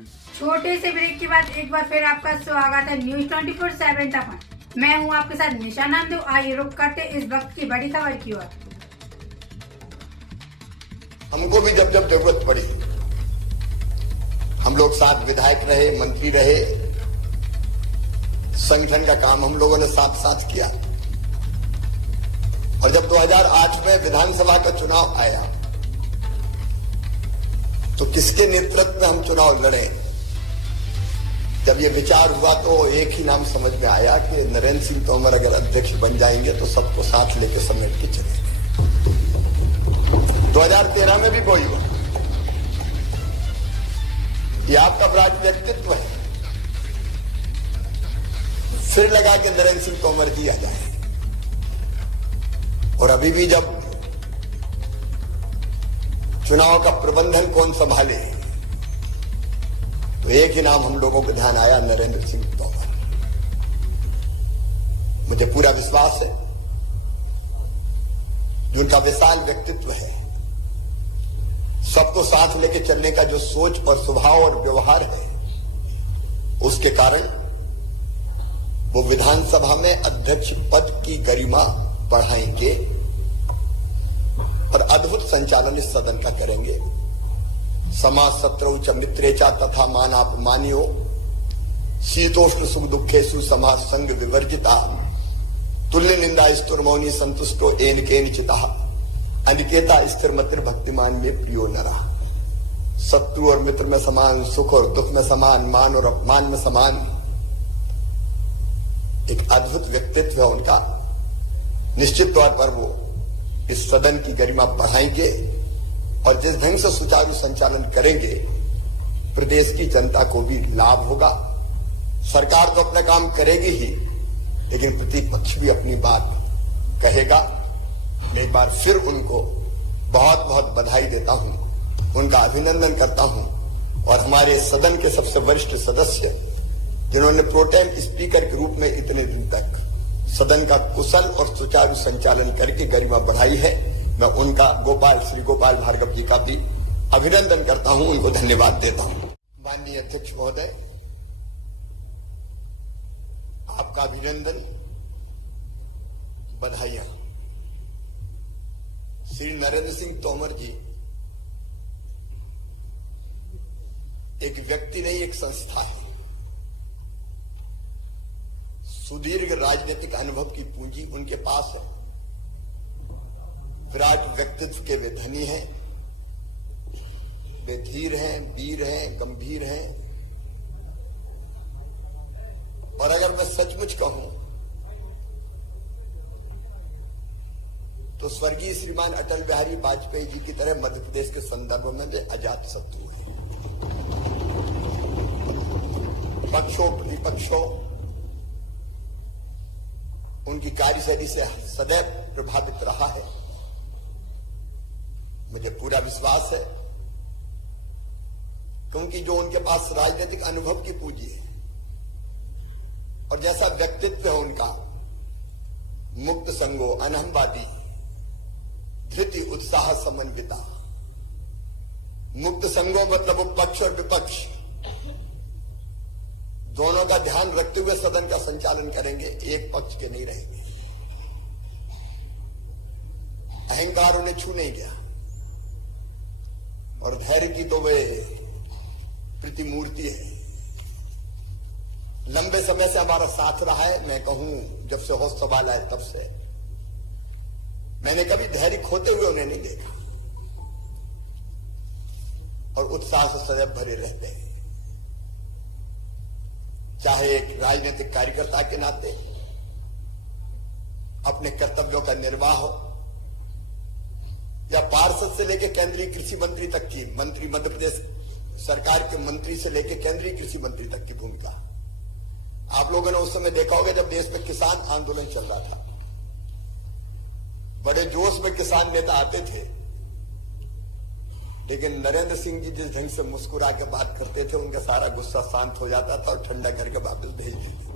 छोटे से ब्रेक के बाद एक बार फिर आपका स्वागत है न्यूज 24/7 तक। मैं हूं आपके साथ निशा नामदेव। आइए रुक करते इस वक्त की बड़ी खबर की ओर। हमको भी जब जब जरूरत पड़ी, हम लोग साथ विधायक रहे, मंत्री रहे, संगठन का काम हम लोगों ने साथ साथ किया। और जब 2008 में विधानसभा का चुनाव आया तो किसके नेतृत्व में हम चुनाव लड़े। जब ये विचार हुआ तो एक ही नाम समझ में आया कि नरेंद्र सिंह तोमर अगर अध्यक्ष बन जाएंगे तो सबको साथ लेके समेट के चलेंगे। 2013 में भी वही हुआ। ये आपका ब्राज व्यक्तित्व है। फिर लगा कि नरेंद्र सिंह तोमर जी आ जाए। और अभी भी जब चुनाव का प्रबंधन कौन संभाले तो एक ही नाम हम लोगों को ध्यान आया, नरेंद्र सिंह तोमर। मुझे पूरा विश्वास है जो उनका विशाल व्यक्तित्व है, सबको साथ लेके चलने का जो सोच और स्वभाव और व्यवहार है, उसके कारण वो विधानसभा में अध्यक्ष पद की गरिमा बढ़ाएंगे और अद्भुत संचालन इस सदन का करेंगे। समाज शत्रु च मित्रेचा तथा मानापमानियो शीतोष्ण सुख दुखेषु समाज संग विवर्जिता तुल्य निंदा स्तुर्मौनी संतुष्टो एन केनचिता अनिकेता स्थिर मतिर भक्तिमान में प्रियो नरा। शत्रु और मित्र में समान, सुख और दुख में समान, मान और अपमान में समान। एक अद्भुत व्यक्तित्व है उनका। निश्चित तौर पर वो इस सदन की गरिमा बढ़ाएंगे और जिस ढंग से सुचारू संचालन करेंगे प्रदेश की जनता को भी लाभ होगा। सरकार तो अपना काम करेगी ही, लेकिन प्रतिपक्ष भी अपनी बात कहेगा। मैं एक बार फिर उनको बहुत बहुत बधाई देता हूं, उनका अभिनंदन करता हूं। और हमारे सदन के सबसे वरिष्ठ सदस्य जिन्होंने प्रोटेम स्पीकर के रूप में इतने दिन तक सदन का कुशल और सुचारू संचालन करके गरिमा बढ़ाई है, मैं उनका श्री गोपाल भार्गव जी का भी अभिनंदन करता हूं, उनको धन्यवाद देता हूं। माननीय अध्यक्ष महोदय, आपका अभिनंदन, बधाइयां। श्री नरेंद्र सिंह तोमर जी एक व्यक्ति नहीं, एक संस्था है। सुदीर्घ राजनीतिक अनुभव की पूंजी उनके पास है। विराट व्यक्तित्व के वे धनी हैं, वे धीर हैं, वीर हैं, गंभीर हैं। और अगर मैं सचमुच कहूं तो स्वर्गीय श्रीमान अटल बिहारी वाजपेयी जी की तरह मध्य प्रदेश के संदर्भ में वे अजात शत्रु हैं। पक्षों प्रतिपक्षों उनकी कार्यशैली से सदैव प्रभावित रहा है। मुझे पूरा विश्वास है क्योंकि जो उनके पास राजनीतिक अनुभव की पूंजी है और जैसा व्यक्तित्व है उनका, मुक्त संगो, अनहमवादी, धृति उत्साह समन्विता। मुक्त संगो मतलब वो पक्ष और विपक्ष दोनों का ध्यान रखते हुए सदन का संचालन करेंगे, एक पक्ष के नहीं रहेंगे। अहंकार उन्हें छू नहीं गया और धैर्य की तो वे प्रतिमूर्ति है। लंबे समय से हमारा साथ रहा है। मैं कहूं जब से होश संभाला है तब से मैंने कभी धैर्य खोते हुए उन्हें नहीं देखा और उत्साह से सदैव भरे रहते हैं। चाहे एक राजनीतिक कार्यकर्ता के नाते अपने कर्तव्यों का निर्वाह हो या पार्षद से लेकर केंद्रीय कृषि मंत्री तक की, मंत्री मध्य प्रदेश सरकार के मंत्री से लेकर केंद्रीय कृषि मंत्री तक की भूमिका। आप लोगों ने उस समय देखा होगा जब देश में किसान आंदोलन चल रहा था, बड़े जोश में किसान नेता आते थे, लेकिन नरेंद्र सिंह जी जिस ढंग से मुस्कुरा के बात करते थे उनका सारा गुस्सा शांत हो जाता था और ठंडा करके वापस भेज देते।